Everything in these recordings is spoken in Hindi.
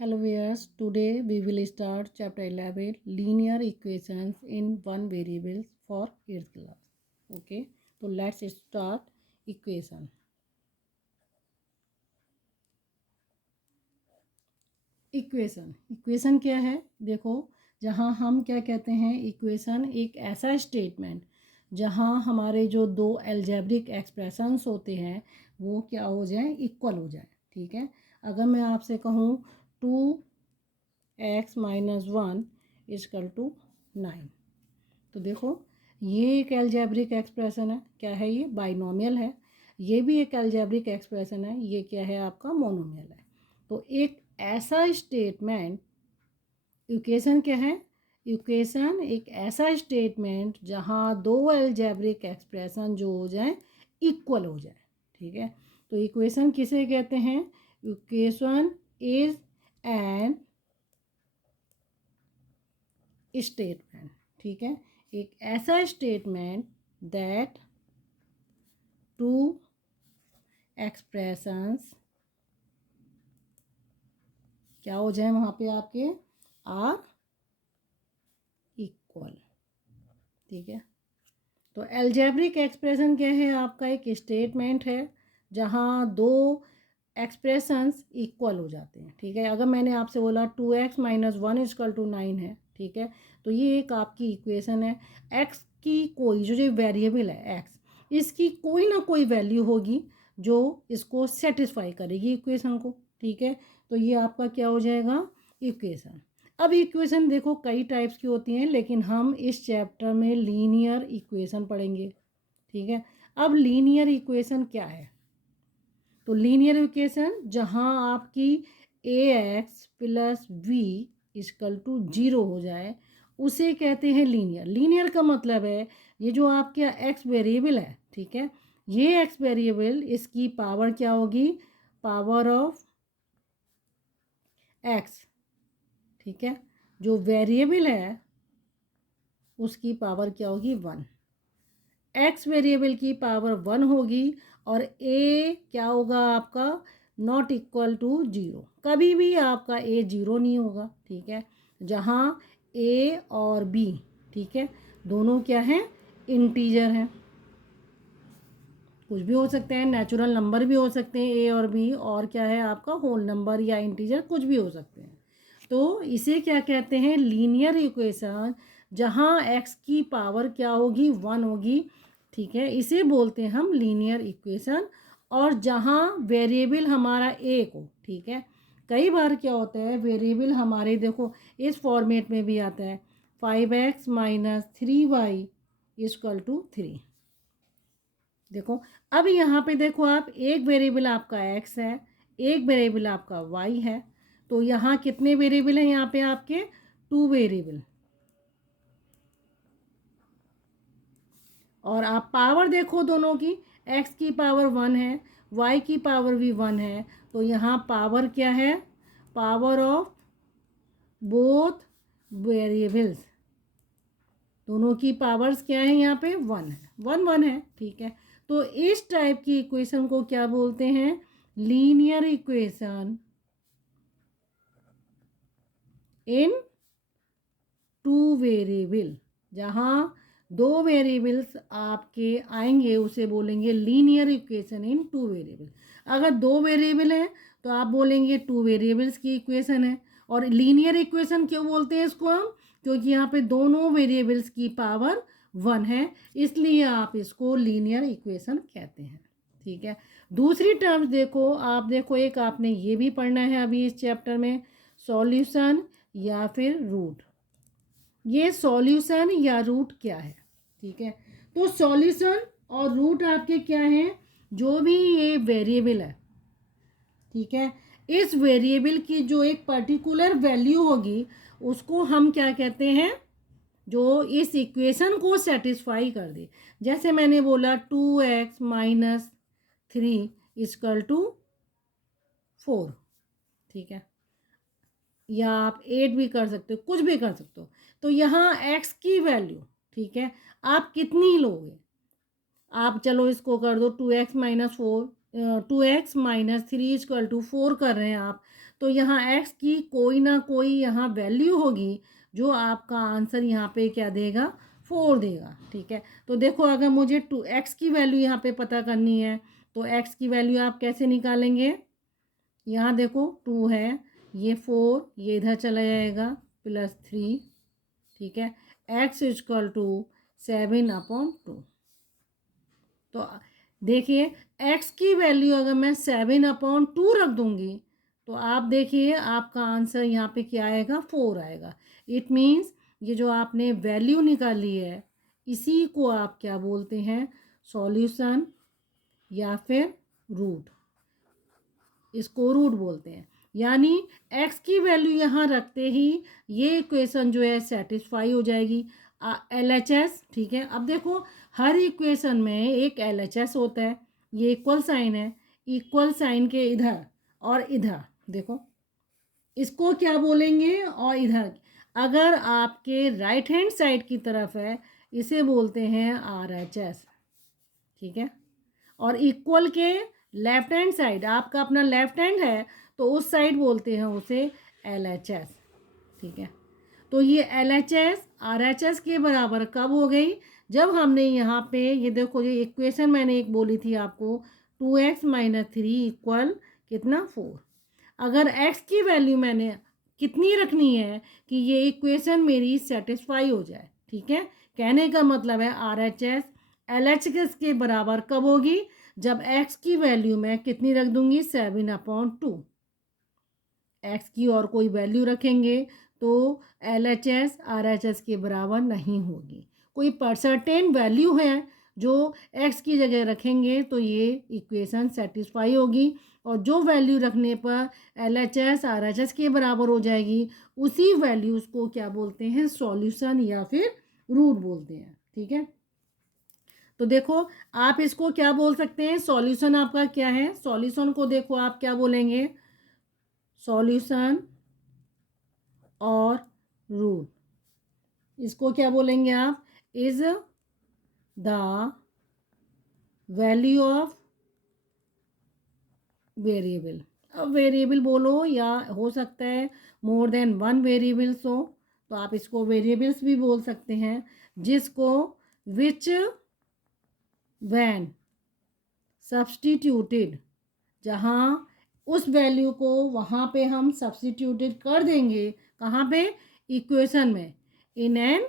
Hello viewers, today we will start chapter 11 linear equations in one variables for 8th class. Okay, so let's start equation. Equation क्या है? देखो, जहाँ हम क्या कहते हैं, इक्वेशन एक ऐसा स्टेटमेंट जहाँ हमारे जो दो एल्जेब्रिक एक्सप्रेशंस होते हैं वो क्या हो जाए, इक्वल हो जाए। ठीक है, अगर मैं आपसे कहूँ 2x-1 इजकल टू 9, तो देखो ये एक एल्जेब्रिक एक्सप्रेशन है। क्या है ये? बाइनोमियल है। ये भी एक एल्जेब्रिक एक्सप्रेशन है। ये क्या है? आपका मोनोमियल है। तो एक ऐसा स्टेटमेंट, इक्वेशन क्या है? इक्वेशन एक ऐसा स्टेटमेंट जहाँ दो एल्जेब्रिक एक्सप्रेशन जो हो जाए इक्वल हो जाए। ठीक है, तो इक्वेशन किसे कहते हैं? Equation is an statement. ठीक है, एक ऐसा स्टेटमेंट दैट टू एक्सप्रेशंस क्या हो जाए वहाँ पे आपके, आर इक्वल। ठीक है, तो एल्जेब्रिक एक्सप्रेशन क्या है? आपका एक स्टेटमेंट है जहाँ दो एक्सप्रेशंस इक्वल हो जाते हैं। ठीक है, अगर मैंने आपसे बोला 2x-1 इजकल टू 9 है, ठीक है, तो ये एक आपकी इक्वेशन है। x की कोई जो वेरिएबल है x, इसकी कोई ना कोई वैल्यू होगी जो इसको सेटिस्फाई करेगी इक्वेशन को। ठीक है, तो ये आपका क्या हो जाएगा, इक्वेशन। अब इक्वेशन देखो कई टाइप्स की होती हैं, लेकिन हम इस चैप्टर में लीनियर इक्वेशन पढ़ेंगे। ठीक है, अब लीनियर इक्वेशन क्या है? तो लीनियर इक्वेशन जहाँ आपकी ax plus V equal to 0 हो जाए उसे कहते हैं लीनियर। लीनियर का मतलब है ये जो आपका x वेरिएबल है, ठीक है, ये x वेरिएबल इसकी पावर क्या होगी, पावर ऑफ x। ठीक है, जो वेरिएबल है उसकी पावर क्या होगी, 1। एक्स वेरिएबल की पावर 1 होगी और ए क्या होगा आपका, नॉट इक्वल टू 0। कभी भी आपका ए 0 नहीं होगा। ठीक है, जहाँ ए और बी, ठीक है, दोनों क्या हैं, इंटीजर हैं। कुछ भी हो सकते हैं, नेचुरल नंबर भी हो सकते हैं ए और बी, और क्या है आपका होल नंबर या इंटीजर, कुछ भी हो सकते हैं। तो इसे क्या कहते हैं, लीनियर इक्वेशन जहाँ एक्स की पावर क्या होगी, 1 होगी। ठीक है, इसे बोलते हैं हम लीनियर इक्वेशन। और जहाँ वेरिएबल हमारा एक हो, ठीक है, कई बार क्या होता है वेरिएबल हमारे, देखो इस फॉर्मेट में भी आता है 5x-3y इजकल टू 3। देखो, अब यहाँ पे देखो आप, एक वेरिएबल आपका x है, एक वेरिएबल आपका y है। तो यहाँ कितने वेरिएबल हैं यहाँ पे आपके, 2 वेरिएबल। और आप पावर देखो दोनों की, x की पावर 1 है, y की पावर भी 1 है। तो यहाँ पावर क्या है, पावर ऑफ बोथ वेरिएबल्स, दोनों की पावर्स क्या है यहाँ पे, 1 है, 1 1 है। ठीक है, तो इस टाइप की इक्वेशन को क्या बोलते हैं, linear equation in two variable. जहाँ दो वेरिएबल्स आपके आएंगे उसे बोलेंगे linear equation in two variable. अगर दो वेरिएबल हैं तो आप बोलेंगे टू वेरिएबल्स की इक्वेशन है। और लीनियर इक्वेशन क्यों बोलते हैं इसको हम, क्योंकि यहाँ पे दोनों वेरिएबल्स की पावर 1 है, इसलिए आप इसको लीनियर इक्वेशन कहते हैं। ठीक है, दूसरी टर्म्स देखो आप, देखो एक आपने ये भी पढ़ना है अभी इस चैप्टर में, सॉल्यूशन या फिर रूट। ये सॉल्यूशन या रूट क्या है? ठीक है, तो सॉल्यूशन और रूट आपके क्या हैं, जो भी ये वेरिएबल है, ठीक है, इस वेरिएबल की जो एक पर्टिकुलर वैल्यू होगी उसको हम क्या कहते हैं, जो इस इक्वेशन को सेटिस्फाई कर दे। जैसे मैंने बोला 2x-3 इजकल टू 4। ठीक है, या आप 8 भी कर सकते हो, कुछ भी कर सकते हो। तो यहाँ x की वैल्यू, ठीक है, आप कितनी लोगे, आप चलो इसको कर दो 2x-4, 2x-3 इजक्वल टू 4 कर रहे हैं आप, तो यहाँ x की कोई ना कोई यहाँ वैल्यू होगी जो आपका आंसर यहाँ पे क्या देगा, 4 देगा। ठीक है, तो देखो अगर मुझे x की वैल्यू यहाँ पे पता करनी है तो x की वैल्यू आप कैसे निकालेंगे, यहाँ देखो 2 है, ये 4, ये इधर चला जाएगा +3। ठीक है, x इक्वल टू 7/2। तो देखिए x की वैल्यू अगर मैं 7/2 रख दूंगी तो आप देखिए आपका आंसर यहाँ पे क्या आएगा, 4 आएगा। इट मीन्स ये जो आपने वैल्यू निकाली है इसी को आप क्या बोलते हैं, सॉल्यूशन या फिर रूट, इसको रूट बोलते हैं। यानी x की वैल्यू यहाँ रखते ही ये इक्वेशन जो है सेटिस्फाई हो जाएगी, LHS। ठीक है, अब देखो हर इक्वेशन में एक LHS होता है, ये इक्वल साइन है, इक्वल साइन के इधर और इधर देखो इसको क्या बोलेंगे, और इधर अगर आपके राइट हैंड साइड की तरफ है इसे बोलते हैं RHS। ठीक है, और इक्वल के लेफ्ट हैंड साइड, आपका अपना लेफ्ट हैंड है तो उस साइड बोलते हैं उसे LHS। ठीक है, तो ये LHS RHS के बराबर कब हो गई, जब हमने यहाँ पे ये देखो ये इक्वेशन मैंने एक बोली थी आपको, 2x - 3 इक्वल कितना, 4। अगर x की वैल्यू मैंने कितनी रखनी है कि ये इक्वेशन मेरी सेटिस्फाई हो जाए। ठीक है, कहने का मतलब है RHS LHS के बराबर कब होगी, जब x की वैल्यू मैं कितनी रख दूंगी, 7/2। x की और कोई वैल्यू रखेंगे तो LHS RHS के बराबर नहीं होगी। कोई सर्टेन वैल्यू है जो x की जगह रखेंगे तो ये इक्वेशन सेटिस्फाई होगी, और जो वैल्यू रखने पर LHS RHS के बराबर हो जाएगी उसी वैल्यूज़ को क्या बोलते हैं, सॉल्यूशन या फिर रूट बोलते हैं। ठीक है, तो देखो आप इसको क्या बोल सकते हैं, सॉल्यूशन आपका क्या है, सॉल्यूशन को देखो आप क्या बोलेंगे, सॉल्यूशन और रूट, इसको क्या बोलेंगे आप, is the value of variable. अब वेरिएबल बोलो या हो सकता है मोर देन वन वेरिएबल्स हो, तो आप इसको वेरिएबल्स भी बोल सकते हैं, जिसको विच व्हेन सब्स्टिट्यूटेड, जहाँ उस वैल्यू को वहाँ पे हम सब्स्टिट्यूटेड कर देंगे, कहाँ पे, इक्वेशन में, इन एन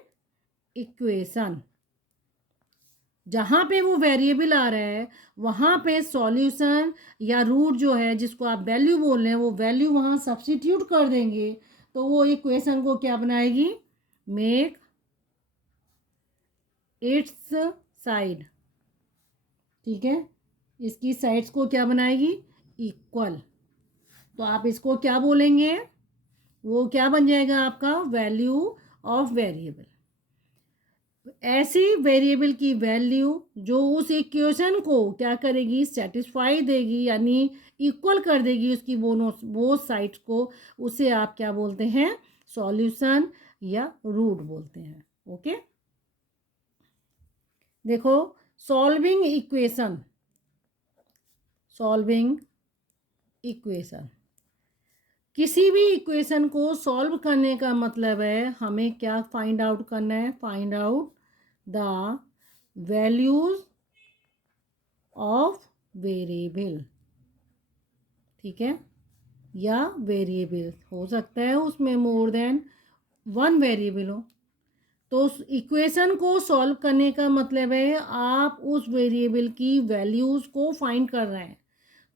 इक्वेशन, जहाँ पे वो वेरिएबल आ रहा है वहाँ पे सॉल्यूशन या रूट जो है जिसको आप वैल्यू बोल रहे हैं वो वैल्यू वहाँ सब्स्टिट्यूट कर देंगे तो वो इक्वेशन को क्या बनाएगी, मेक इट्स साइड। ठीक है, इसकी साइड्स को क्या बनाएगी, इक्वल। तो आप इसको क्या बोलेंगे, वो क्या बन जाएगा आपका, वैल्यू ऑफ वेरिएबल। ऐसी वेरिएबल की वैल्यू जो उस इक्वेशन को क्या करेगी, सेटिस्फाई देगी, यानी इक्वल कर देगी उसकी बोथ साइड्स को, उसे आप क्या बोलते हैं, सॉल्यूशन या रूट बोलते हैं। ओके, देखो सॉल्विंग इक्वेशन, सॉल्विंग इक्वेशन, किसी भी इक्वेशन को सॉल्व करने का मतलब है हमें क्या फाइंड आउट करना है, find out the values of variable. ठीक है, या वेरिएबल हो सकता है उसमें मोर देन वन वेरिएबल हो, तो उस इक्वेशन को सॉल्व करने का मतलब है आप उस वेरिएबल की वैल्यूज़ को फाइंड कर रहे हैं।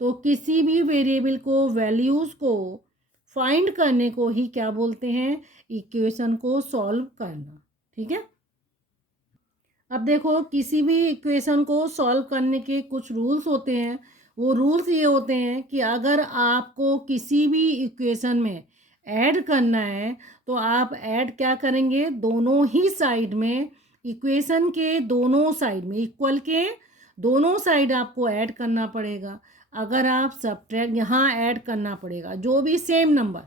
तो किसी भी वेरिएबल को वैल्यूज़ को फाइंड करने को ही क्या बोलते हैं, इक्वेशन को सॉल्व करना। ठीक है, अब देखो किसी भी इक्वेशन को सॉल्व करने के कुछ रूल्स होते हैं। वो रूल्स ये होते हैं कि अगर आपको किसी भी इक्वेशन में ऐड करना है तो आप ऐड क्या करेंगे, दोनों ही साइड में, इक्वेशन के दोनों साइड में, इक्वल के दोनों साइड आपको ऐड करना पड़ेगा। अगर आप सब्ट्रैक्ट, यहाँ ऐड करना पड़ेगा जो भी सेम नंबर,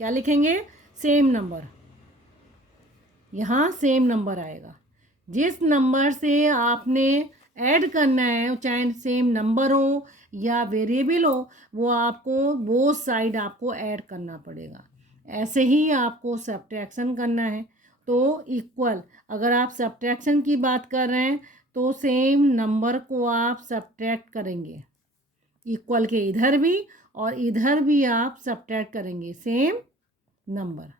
क्या लिखेंगे, सेम नंबर, यहाँ सेम नंबर आएगा। जिस नंबर से आपने ऐड करना है, चाहे सेम नंबर हो या वेरिएबल हो, वो आपको बोथ साइड आपको ऐड करना पड़ेगा। ऐसे ही आपको सब्ट्रैक्शन करना है। तो इक्वल, अगर आप सब्ट्रैक्शन की बात कर रहे हैं तो सेम नंबर को आप सब्ट्रैक्ट करेंगे, इक्वल के इधर भी और इधर भी आप सब्ट्रैक्ट करेंगे सेम नंबर।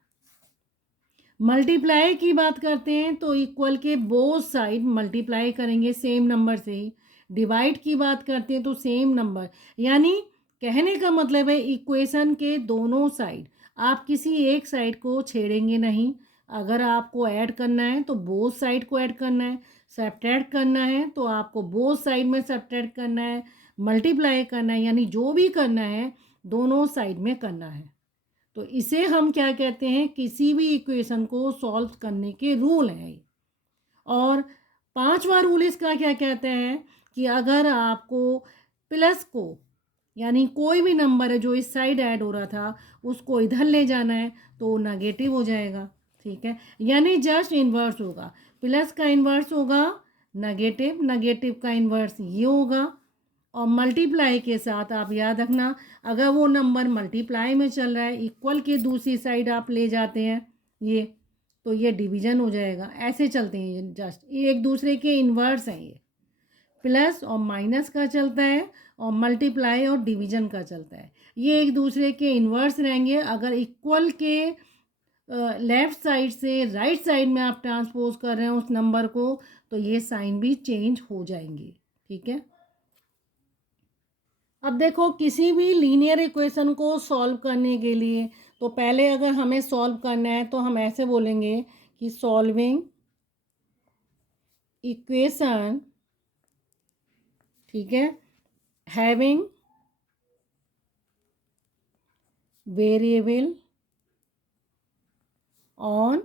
मल्टीप्लाई की बात करते हैं तो इक्वल के बोथ साइड मल्टीप्लाई करेंगे सेम नंबर से ही। डिवाइड की बात करते हैं तो सेम नंबर, यानी कहने का मतलब है इक्वेशन के दोनों साइड आप किसी एक साइड को छेड़ेंगे नहीं। अगर आपको ऐड करना है तो बोथ साइड को ऐड करना है, सब्ट्रैक्ट करना है तो आपको बोथ साइड में सब्ट्रैक्ट करना है, मल्टीप्लाई करना है, यानी जो भी करना है दोनों साइड में करना है। तो इसे हम क्या कहते हैं, किसी भी इक्वेशन को सॉल्व करने के रूल हैं। और पांचवा रूल इसका क्या कहते हैं कि अगर आपको प्लस को, यानी कोई भी नंबर है जो इस साइड ऐड हो रहा था उसको इधर ले जाना है तो नेगेटिव हो जाएगा, ठीक है, यानी जस्ट इन्वर्स होगा। प्लस का इन्वर्स होगा नेगेटिव, नेगेटिव का इन्वर्स ये होगा। और मल्टीप्लाई के साथ आप याद रखना, अगर वो नंबर मल्टीप्लाई में चल रहा है, इक्वल के दूसरी साइड आप ले जाते हैं ये, तो ये डिवीजन हो जाएगा। ऐसे चलते हैं ये, जस्ट ये एक दूसरे के इन्वर्स हैं। ये प्लस और माइनस का चलता है और मल्टीप्लाई और डिवीजन का चलता है, ये एक दूसरे के इन्वर्स रहेंगे। अगर इक्वल के लेफ़्ट साइड से राइट साइड में आप ट्रांसपोज कर रहे हैं उस नंबर को, तो ये साइन भी चेंज हो जाएंगे, ठीक है। अब देखो, किसी भी लीनियर इक्वेशन को सॉल्व करने के लिए तो पहले अगर हमें सॉल्व करना है तो हम ऐसे बोलेंगे कि सॉल्विंग इक्वेशन, ठीक है, having variable on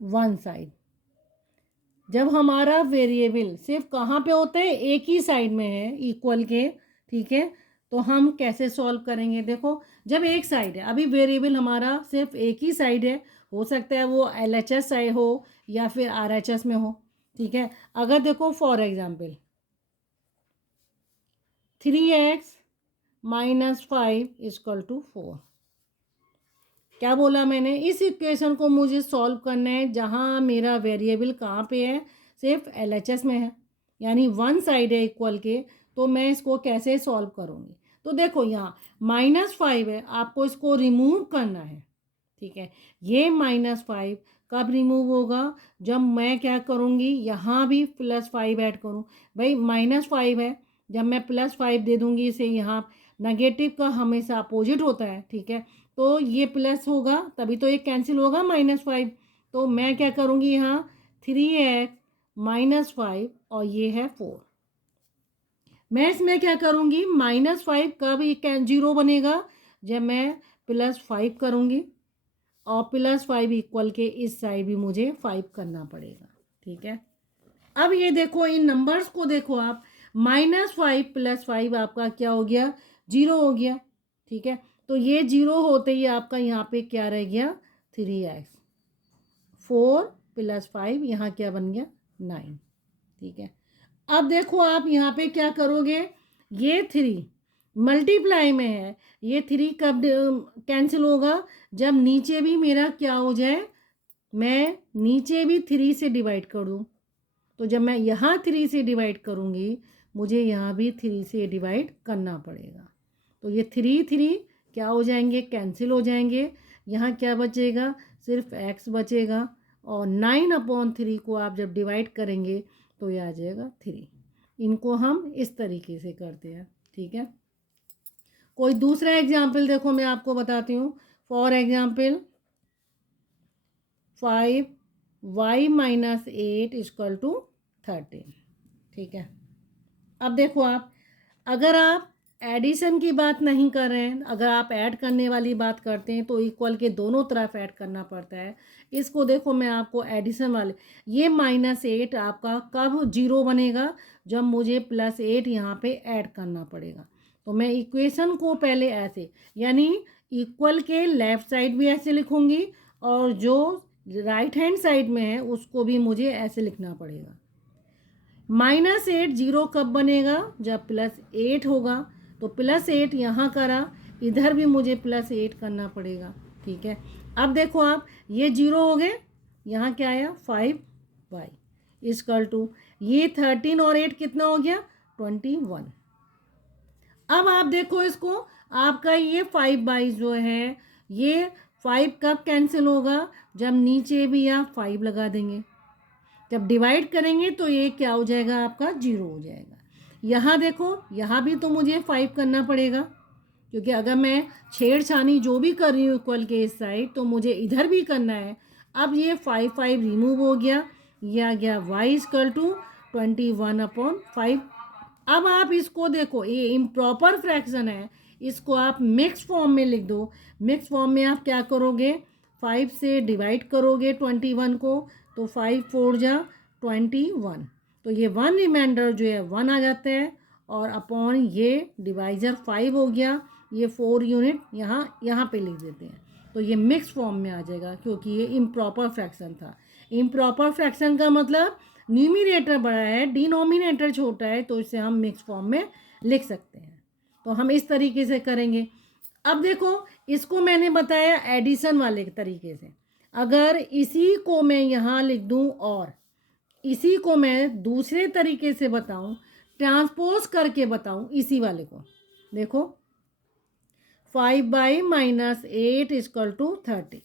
one side. जब हमारा वेरिएबल सिर्फ कहाँ पे होता है, एक ही साइड में है, इक्वल के, ठीक है, तो हम कैसे सॉल्व करेंगे। देखो, जब एक साइड है, अभी वेरिएबल हमारा सिर्फ एक ही साइड है, हो सकता है वो LHS साइड हो या फिर RHS में हो, ठीक है। अगर देखो फॉर एग्जांपल 3x - 5 = 4, क्या बोला मैंने, इस इक्वेशन को मुझे सॉल्व करना है जहाँ मेरा वेरिएबल कहाँ पे है, सिर्फ LHS में है, यानी वन साइड है इक्वल के, तो मैं इसको कैसे सॉल्व करूँगी। तो देखो यहाँ -5 है, आपको इसको रिमूव करना है, ठीक है। ये -5 कब रिमूव होगा, जब मैं क्या करूँगी, यहाँ भी +5 ऐड करूँ। भाई -5 है, जब मैं +5 दे दूँगी इसे, यहाँ नेगेटिव का हमेशा अपोजिट होता है, ठीक है, तो ये प्लस होगा तभी तो ये कैंसिल होगा -5। तो मैं क्या करूँगी, यहाँ 3x - 5 और ये है 4। मैं इसमें क्या करूँगी, -5 कब ये 0 बनेगा, जब मैं +5 करूँगी, और +5 इक्वल के इस साइड भी मुझे 5 करना पड़ेगा, ठीक है। अब ये देखो, इन नंबर्स को देखो आप, -5 + 5 आपका क्या हो गया, 0 हो गया, ठीक है। तो ये 0 होते ही आपका यहाँ पे क्या रह गया, 3x, 4 + 5 यहाँ क्या बन गया, 9, ठीक है। अब देखो आप यहाँ पे क्या करोगे, ये 3 मल्टीप्लाई में है, ये 3 कब कैंसिल होगा, जब नीचे भी मेरा क्या हो जाए, मैं नीचे भी 3 से डिवाइड कर दूँ। तो जब मैं यहाँ 3 से डिवाइड करूँगी, मुझे यहाँ भी 3 से डिवाइड करना पड़ेगा। तो ये 3 क्या हो जाएंगे, कैंसिल हो जाएंगे। यहाँ क्या बचेगा, सिर्फ x बचेगा, और 9/3 को आप जब डिवाइड करेंगे तो ये आ जाएगा 3। इनको हम इस तरीके से करते हैं, ठीक है। कोई दूसरा एग्जाम्पल देखो, मैं आपको बताती हूँ। फॉर एग्जाम्पल 5y - 8 = 13, ठीक है। अब देखो आप, अगर आप एडिशन की बात नहीं कर रहे हैं, अगर आप ऐड करने वाली बात करते हैं तो इक्वल के दोनों तरफ ऐड करना पड़ता है। इसको देखो, मैं आपको एडिशन वाले, ये -8 आपका कब 0 बनेगा, जब मुझे +8 यहाँ पे ऐड करना पड़ेगा। तो मैं इक्वेशन को पहले ऐसे, यानी इक्वल के लेफ़्ट साइड भी ऐसे लिखूँगी और जो राइट हैंड साइड में है उसको भी मुझे ऐसे लिखना पड़ेगा। -8 जीरो कब बनेगा? जब +8 होगा। तो +8 यहाँ करा, इधर भी मुझे +8 करना पड़ेगा। ठीक है, अब देखो आप, ये जीरो हो गए, यहाँ क्या आया 5y इक्वल टू ये 13 और 8 कितना हो गया 21। अब आप देखो इसको, आपका ये 5y जो है, ये 5 कब कैंसिल होगा? जब नीचे भी आप 5 लगा देंगे। जब डिवाइड करेंगे तो ये क्या हो जाएगा आपका 0 हो जाएगा। यहाँ देखो, यहाँ भी तो मुझे 5 करना पड़ेगा, क्योंकि अगर मैं छेड़छानी जो भी कर रही हूँ इक्वल के इस साइड, तो मुझे इधर भी करना है। अब ये 5 रिमूव हो गया, ये आ गया y इक्वल टू 21/5। अब आप इसको देखो, ये इम्प्रॉपर फ्रैक्शन है, इसको आप मिक्स फॉर्म में लिख दो। मिक्स फॉर्म में आप क्या करोगे, 5 से डिवाइड करोगे 21 को, तो 5 4 जा 21, तो ये 1 रिमाइंडर जो है 1 आ जाता है, और अपॉन ये डिवाइजर 5 हो गया, ये 4 यूनिट यहाँ पे लिख देते हैं, तो ये मिक्स फॉर्म में आ जाएगा, क्योंकि ये इम्प्रॉपर फ्रैक्शन था। इम्प्रॉपर फ्रैक्शन का मतलब न्यूमिनेटर बड़ा है, डिनोमिनेटर छोटा है, तो इसे हम मिक्स फॉर्म में लिख सकते हैं। तो हम इस तरीके से करेंगे। अब देखो, इसको मैंने बताया एडिशन वाले तरीके से। अगर इसी को मैं यहाँ लिख दूँ और इसी को मैं दूसरे तरीके से बताऊँ, ट्रांसपोज करके बताऊँ इसी वाले को, देखो 5y -8 इक्वल टू 13।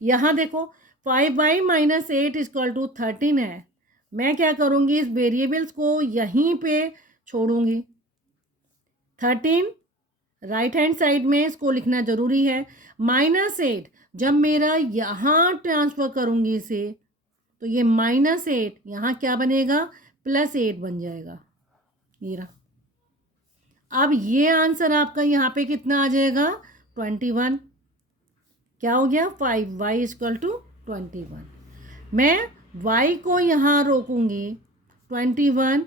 यहाँ देखो 5y -8 इक्वल टू 13 है। मैं क्या करूँगी, इस वेरिएबल्स को यहीं पे छोड़ूंगी। 13 राइट हैंड साइड में इसको लिखना ज़रूरी है। -8 जब मेरा यहाँ ट्रांसफ़र करूँगी इसे, तो ये -8 यहाँ क्या बनेगा +8 बन जाएगा। ये रहा। अब ये आंसर आपका यहाँ पे कितना आ जाएगा 21। क्या हो गया 5y इक्वल टू 21। मैं y को यहाँ रोकूंगी 21।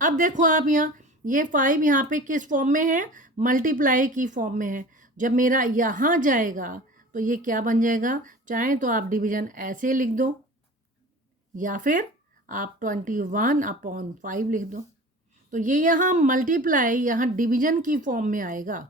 अब देखो आप यहाँ, ये 5 यहाँ पे किस फॉर्म में है, मल्टीप्लाई की फॉर्म में है। जब मेरा यहाँ जाएगा तो ये क्या बन जाएगा, चाहे तो आप डिवीज़न ऐसे लिख दो, या फिर आप 21/5 लिख दो। तो ये यहाँ मल्टीप्लाई, यहाँ डिवीज़न की फॉर्म में आएगा,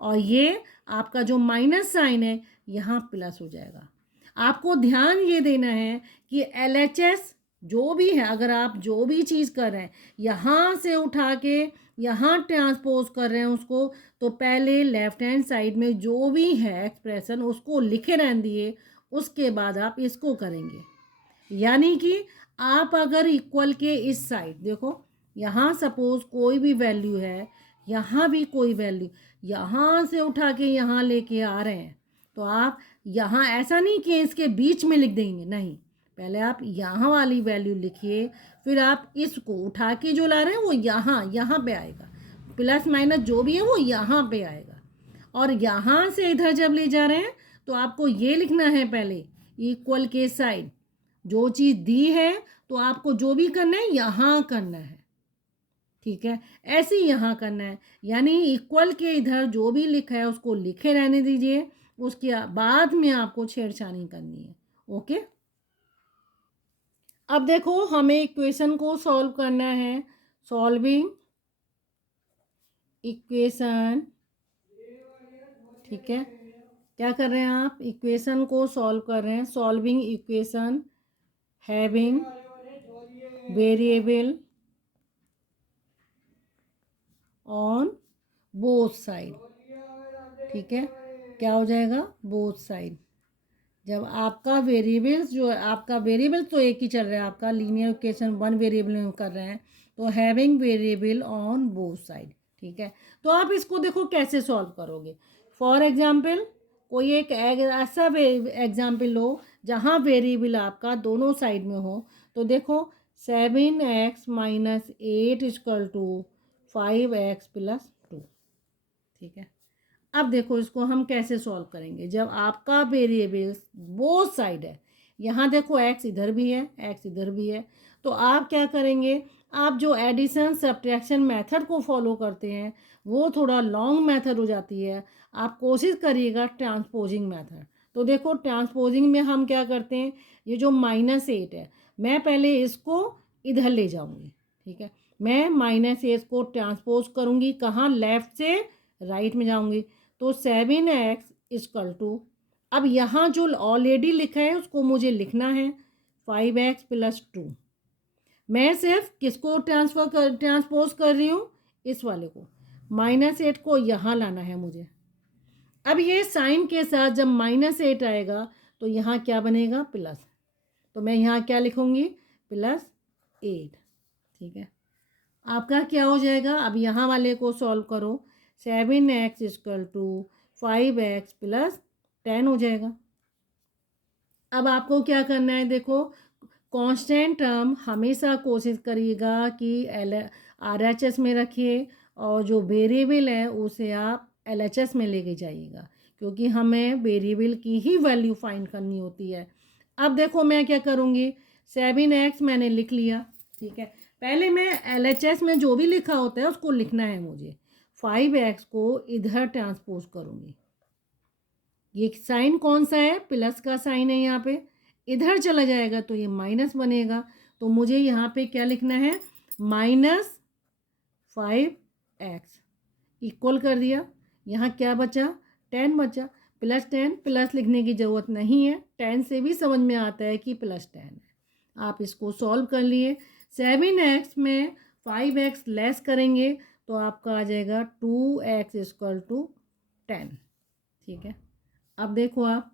और ये आपका जो माइनस साइन है यहाँ प्लस हो जाएगा। आपको ध्यान ये देना है कि LHS जो भी है, अगर आप जो भी चीज़ कर रहे हैं, यहाँ से उठा के यहाँ ट्रांसपोज कर रहे हैं उसको, तो पहले लेफ्ट हैंड साइड में जो भी है एक्सप्रेशन उसको लिखे रहने दिए, उसके बाद आप इसको करेंगे। यानी कि आप अगर इक्वल के इस साइड देखो, यहाँ सपोज कोई भी वैल्यू है, यहाँ भी कोई वैल्यू, यहाँ से उठा के यहाँ लेके आ रहे हैं, तो आप यहाँ ऐसा नहीं कि इसके बीच में लिख देंगे, नहीं, पहले आप यहाँ वाली वैल्यू लिखिए, फिर आप इसको उठा के जो ला रहे हैं वो यहाँ पे आएगा, प्लस माइनस जो भी है वो यहाँ पे आएगा। और यहाँ से इधर जब ले जा रहे हैं तो आपको ये लिखना है पहले इक्वल के साइड, जो चीज़ दी है तो आपको जो भी करना है यहाँ करना है, ठीक है, ऐसे ही यहाँ करना है। यानी इक्वल के इधर जो भी लिखा है उसको लिखे रहने दीजिए, उसके बाद में आपको छेड़छानी करनी है। ओके, अब देखो हमें इक्वेशन को सॉल्व करना है। सॉल्विंग इक्वेशन, ठीक है, क्या कर रहे हैं आप, इक्वेशन को सॉल्व कर रहे हैं। Solving equation having variable on both side, ठीक है, क्या हो जाएगा बोथ साइड। जब आपका वेरिएबल्स जो है, आपका वेरिएबल तो एक ही चल रहा है, आपका लीनियर इक्वेशन 1 वेरिएबल में कर रहे हैं, तो having variable on both side, ठीक है। तो आप इसको देखो कैसे सॉल्व करोगे। फॉर एग्जांपल कोई एक ऐसा एग्जांपल लो जहाँ वेरिएबल आपका दोनों साइड में हो, तो देखो 7x - 8 इक्वल टू 5x + 2, ठीक है। अब देखो इसको हम कैसे सॉल्व करेंगे। जब आपका वेरिएबल्स बोथ साइड है, यहाँ देखो x इधर भी है, x इधर भी है, तो आप क्या करेंगे, आप जो एडिशन सब्ट्रैक्शन मेथड को फॉलो करते हैं वो थोड़ा लॉन्ग मेथड हो जाती है, आप कोशिश करिएगा ट्रांसपोजिंग मेथड। तो देखो ट्रांसपोजिंग में हम क्या करते हैं, ये जो -8 है, मैं पहले इसको इधर ले जाऊंगी, ठीक है। मैं -8 को ट्रांसपोज करूंगी कहाँ, लेफ़्ट से राइट में जाऊंगी। तो 7x इक्वल टू, अब यहाँ जो ऑलरेडी लिखा है उसको मुझे लिखना है 5x + 2। मैं सिर्फ किसको ट्रांसपोज कर रही हूँ, इस वाले को। -8 को यहाँ लाना है मुझे। अब ये साइन के साथ जब -8 आएगा तो यहाँ क्या बनेगा, प्लस। तो मैं यहाँ क्या लिखूँगी, +8, ठीक है। आपका क्या हो जाएगा, अब यहाँ वाले को सॉल्व करो। 7x इक्वल टू 5x + 10 हो जाएगा। अब आपको क्या करना है, देखो कांस्टेंट टर्म हमेशा कोशिश करिएगा कि RHS में रखिए, और जो वेरिएबल है उसे आप LHS में लेके जाइएगा, क्योंकि हमें वेरिएबल की ही वैल्यू फाइंड करनी होती है। अब देखो मैं क्या करूँगी, 7x मैंने लिख लिया, ठीक है। पहले मैं LHS में जो भी लिखा होता है उसको लिखना है मुझे। 5x को इधर ट्रांसपोज करूँगी, ये साइन कौन सा है, प्लस का साइन है, यहाँ पे इधर चला जाएगा तो ये माइनस बनेगा। तो मुझे यहाँ पे क्या लिखना है, -5x इक्वल कर दिया। यहाँ क्या बचा, 10 बचा। +10 प्लस लिखने की ज़रूरत नहीं है, 10 से भी समझ में आता है कि +10 है। आप इसको सॉल्व कर लिए। 7x में 5x लेस करेंगे तो आपका आ जाएगा 2x = 10, ठीक है। अब देखो आप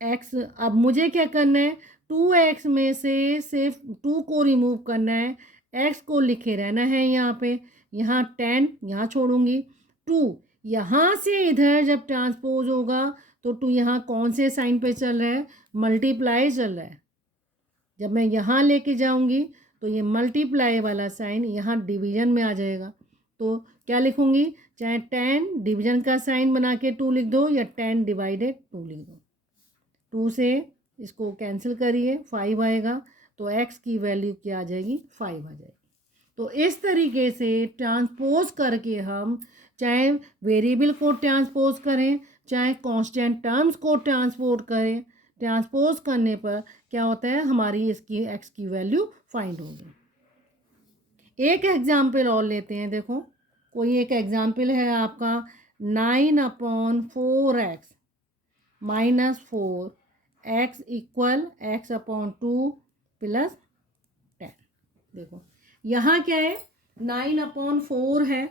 x, अब मुझे क्या करना है, 2x में से सिर्फ 2 को रिमूव करना है, x को लिखे रहना है यहाँ पे। यहाँ 10 यहाँ छोड़ूंगी, 2 यहाँ से इधर जब ट्रांसपोज होगा तो 2 यहाँ कौन से साइन पे चल रहा है, मल्टीप्लाई चल रहा है। जब मैं यहाँ लेके जाऊंगी तो ये मल्टीप्लाई वाला साइन यहाँ डिवीजन में आ जाएगा। तो क्या लिखूंगी, चाहे 10 डिवीजन का साइन बना के 2 लिख दो, या 10 डिवाइडेड 2 लिख दो। 2 से इसको कैंसिल करिए, 5 आएगा। तो x की वैल्यू क्या आ जाएगी, 5 आ जाएगी। तो इस तरीके से ट्रांसपोज करके हम चाहे वेरिएबल को ट्रांसपोज करें, चाहे कांस्टेंट टर्म्स को ट्रांसपोज करें, ट्रांसपोज करने पर क्या होता है, हमारी इसकी x की वैल्यू फाइंड होगी। एक एग्जाम्पल और लेते हैं। देखो कोई एक एग्जाम्पल है आपका, 9/4x -4 x इक्वल x/2 + 10। देखो यहाँ क्या है, 9/4 है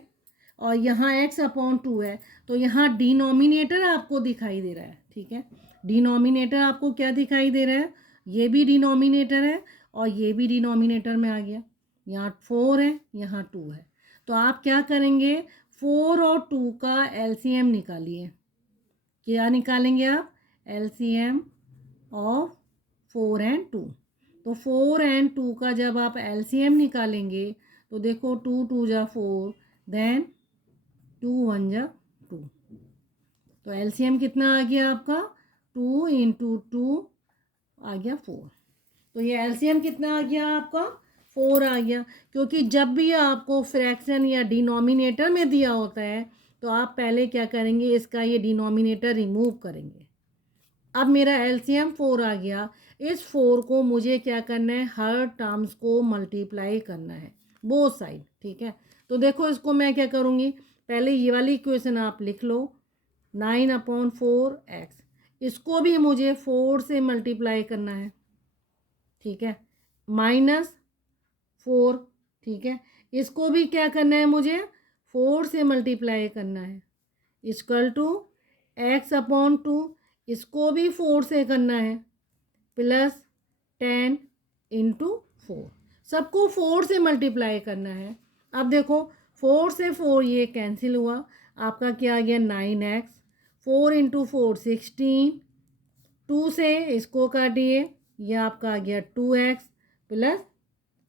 और यहाँ x/2 है। तो यहाँ डिनोमिनेटर आपको दिखाई दे रहा है, ठीक है। डिनोमिनेटर आपको क्या दिखाई दे रहा है, ये भी डिनोमिनेटर है और ये भी डिनोमिनेटर में आ गया। यहाँ 4 है, यहाँ 2 है। तो आप क्या करेंगे, 4 और 2 का LCM निकालिए। क्या निकालेंगे आप, LCM ऑफ 4 और 2। तो 4 और 2 का जब आप LCM निकालेंगे तो देखो 2 2 जा 4, देन 2 1 जा 2। तो LCM कितना आ गया आपका, 2 × 2 आ गया 4। तो ये LCM कितना आ गया आपका, 4 आ गया। क्योंकि जब भी आपको फ्रैक्शन या डिनोमिनेटर में दिया होता है तो आप पहले क्या करेंगे, इसका ये डिनोमिनेटर रिमूव करेंगे। अब मेरा LCM 4 आ गया। इस 4 को मुझे क्या करना है, हर टर्म्स को मल्टीप्लाई करना है, बोथ साइड, ठीक है। तो देखो इसको मैं क्या करूँगी, पहले ये वाली इक्वेशन आप लिख लो, 9/4x, इसको भी मुझे 4 से मल्टीप्लाई करना है, ठीक है, -4, ठीक है। इसको भी क्या करना है, मुझे 4 से मल्टीप्लाई करना है, = x/2, इसको भी 4 से करना है, +10 × 4, सबको 4 से मल्टीप्लाई करना है। अब देखो 4 से 4 ये कैंसिल हुआ, आपका क्या आ गया, 9x, 4 × 4 16, 2 से इसको काटिए, ये आपका आ गया 2x +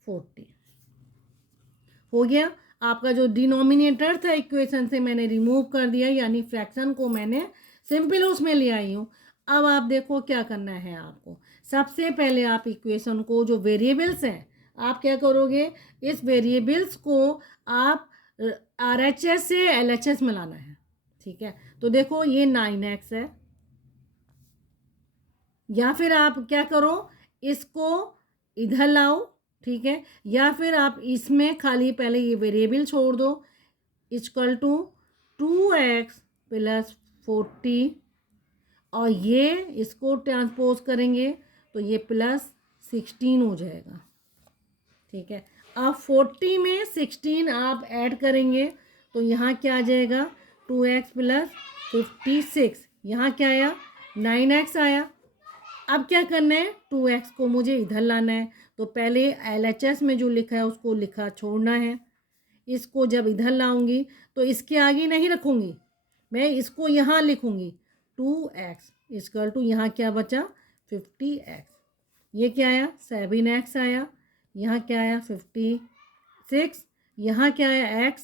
40 हो गया। आपका जो डिनोमिनेटर था इक्वेशन से मैंने रिमूव कर दिया, यानी फ्रैक्शन को मैंने सिंपल उसमें ले आई हूँ। अब आप देखो क्या करना है आपको, सबसे पहले आप इक्वेशन को, जो वेरिएबल्स हैं, आप क्या करोगे, इस वेरिएबल्स को आप RHS से LHS में लाना है, ठीक है। तो देखो ये 9x है, या फिर आप क्या करो, इसको इधर लाओ, ठीक है, या फिर आप इसमें खाली पहले ये वेरिएबल छोड़ दो, इक्वल टू 2x प्लस 40, और ये इसको ट्रांसपोज करेंगे तो ये प्लस 16 हो जाएगा। ठीक है, अब 40 में 16 आप ऐड करेंगे तो यहाँ क्या आ जाएगा, 2x प्लस 56, यहाँ क्या आया, 9x आया। अब क्या करना है, 2x को मुझे इधर लाना है, तो पहले LHS में जो लिखा है उसको लिखा छोड़ना है। इसको जब इधर लाऊंगी तो इसके आगे नहीं रखूँगी, मैं इसको यहाँ लिखूँगी 2x इक्वल टू, यहाँ क्या बचा 50x, ये क्या आया 7x आया, यहाँ क्या आया 56, यहाँ क्या आया x,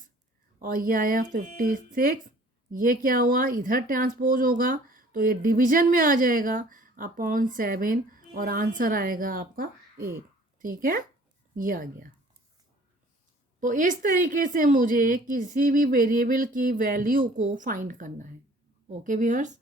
और ये आया 56, ये क्या हुआ इधर ट्रांसपोज होगा तो ये डिवीजन में आ जाएगा अपॉन 7, और आंसर आएगा आपका 8। ठीक है, ये आ गया। तो इस तरीके से मुझे किसी भी वेरिएबल की वैल्यू को फाइंड करना है। Okay viewers.